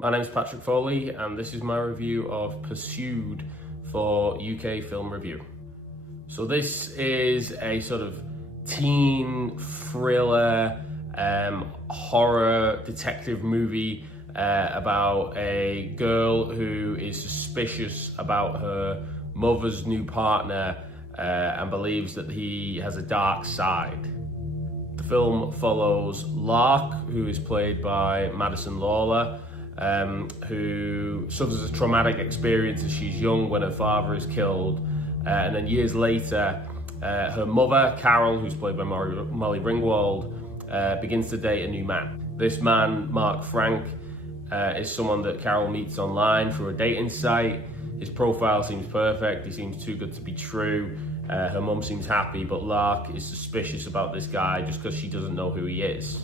My name is Patrick Foley and this is my review of Pursued for UK Film Review. So this is a sort of teen thriller, horror detective movie about a girl who is suspicious about her mother's new partner and believes that he has a dark side. The film follows Lark, who is played by Madison Lawler, who suffers a traumatic experience as she's young when her father is killed, and then years later her mother, Carol, who's played by Molly Ringwald, begins to date a new man. This man, Mark Frank, is someone that Carol meets online through a dating site. His profile seems perfect, he seems too good to be true. Her mum seems happy, but Lark is suspicious about this guy just because she doesn't know who he is.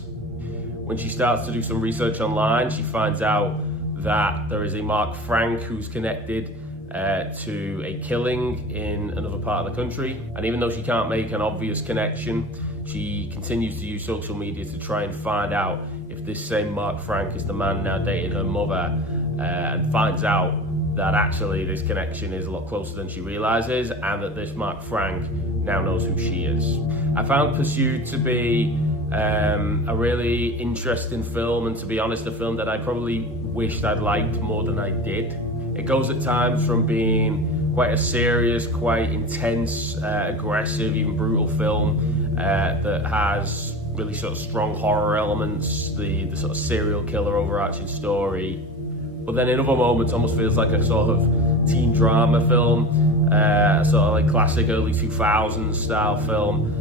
When she starts to do some research online, she finds out that there is a Mark Frank who's connected to a killing in another part of the country. And even though she can't make an obvious connection, she continues to use social media to try and find out if this same Mark Frank is the man now dating her mother, and finds out that actually this connection is a lot closer than she realizes, and that this Mark Frank now knows who she is. I found Pursued to be a really interesting film, and to be honest, a film that I probably wished I'd liked more than I did. It goes at times from being quite a serious, quite intense, aggressive, even brutal film that has really sort of strong horror elements, the sort of serial killer overarching story. But then in other moments almost feels like a sort of teen drama film, sort of like classic early 2000s style film,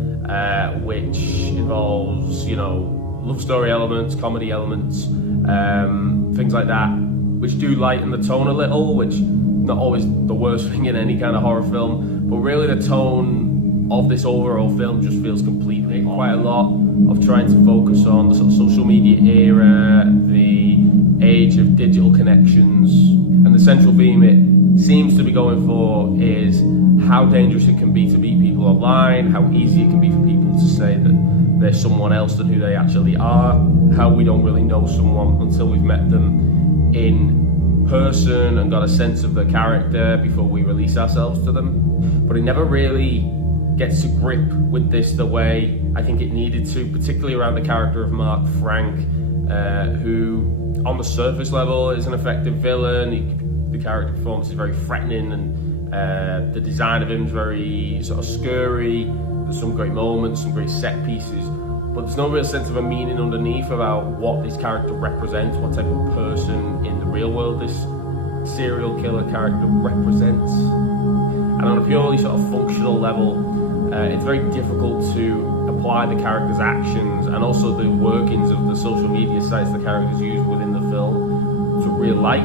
which involves, love story elements, comedy elements, things like that, which do lighten the tone a little, which not always the worst thing in any kind of horror film, but really the tone of this overall film just feels completely quite a lot of trying to focus on the sort of social media era, the age of digital connections, and the central theme it seems to be going for is how dangerous it can be to meet people online, how easy it can be for people to say that they're someone else than who they actually are, how we don't really know someone until we've met them in person and got a sense of their character before we release ourselves to them. But it never really gets to grip with this the way I think it needed to, particularly around the character of Mark Frank, who on the surface level is an effective villain. The character performance is very threatening, and the design of him is very sort of scary. There's some great moments, some great set pieces, but there's no real sense of a meaning underneath about what this character represents, what type of person in the real world this serial killer character represents. And on a purely sort of functional level, it's very difficult to apply the character's actions and also the workings of the social media sites the characters use within the film to real life.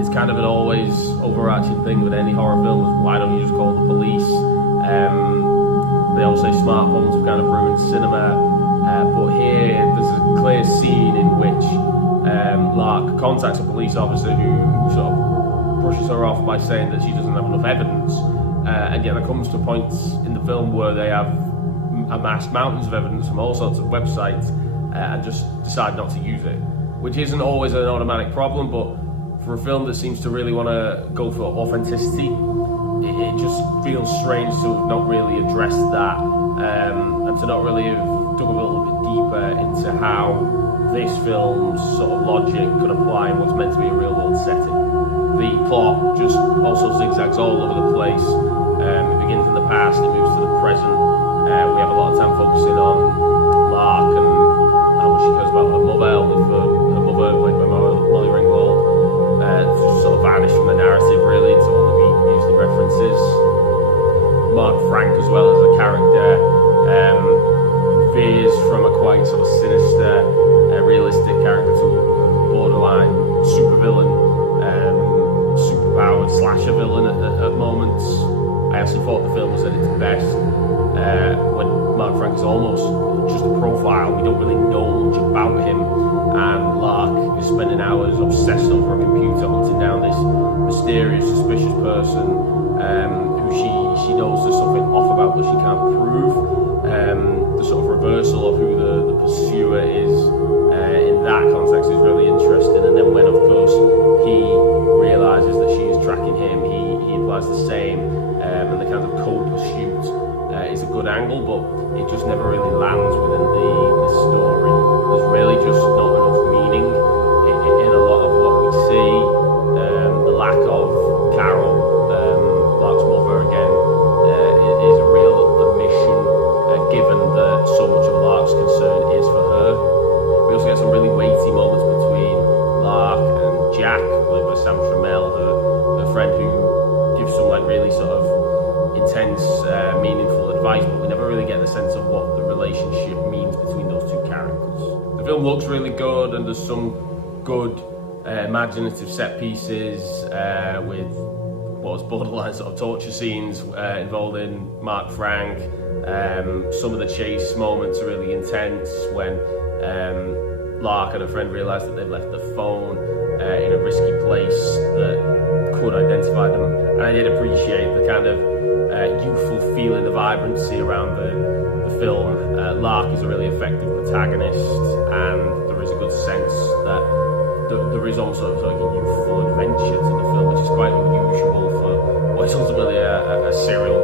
It's kind of an always overarching thing with any horror film is, why don't you just call the police? They all say smartphones have kind of ruined cinema, but here there's a clear scene in which Lark contacts a police officer who sort of brushes her off by saying that she doesn't have enough evidence, and yet there comes to points in the film where they have amassed mountains of evidence from all sorts of websites and just decide not to use it, which isn't always an automatic problem, but for a film that seems to really want to go for authenticity, it just feels strange to have not really addressed that, and to not really have dug a little bit deeper into how this film's sort of logic could apply in what's meant to be a real world setting. The plot just also zigzags all over the place. It begins in the past, it moves to the present. We have a lot of time focusing on Lark and how much she cares about her mother, only for her mother, played by Molly Ringwald, to sort of vanish from the narrative really, to only be used in references. Mark Frank as well as a character veers from a quite sort of sinister, realistic character to a borderline supervillain, superpowered slasher villain at moments. I actually thought the film was at its best when Mark Frank is almost just a profile. We don't really know much about him, and Lark is spending hours obsessed over a computer hunting down this mysterious, suspicious person who she knows there's something off about but she can't prove. The sort of reversal of who the pursuer is in that context is really interesting. but it just never really lands within the story. There's really just not enough meaning in a lot of what we see. The lack of Carol, Lark's mother again, is a real omission, given that so much of Lark's concern is for her. We also get some really weighty moments between Lark and Jack, played by Sam Trammell, her friend who gives some like really sort of intense, meaningful advice, but we never really get the sense of what the relationship means between those two characters. The film looks really good, and there's some good imaginative set pieces with what was borderline sort of torture scenes involving Mark Frank. Some of the chase moments are really intense when Lark and her friend realise that they've left the phone in a risky place that could identify them. And I did appreciate the kind of youthful feeling, the vibrancy around the film. Lark is a really effective protagonist, and there is a good sense that there is also sort of like a youthful adventure to the film, which is quite unusual for what is ultimately a serial